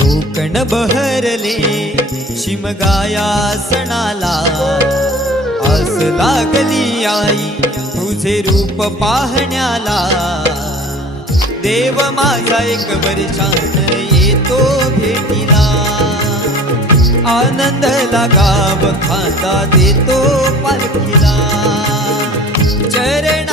कोकण बहरले शिमगाया सणाला, आस लागली आई तुझे रूप पाहण्याला। देव माझा एक वर्षान येतो भेटीला, आनंदला गाव खाता देतो पालखीला। चरण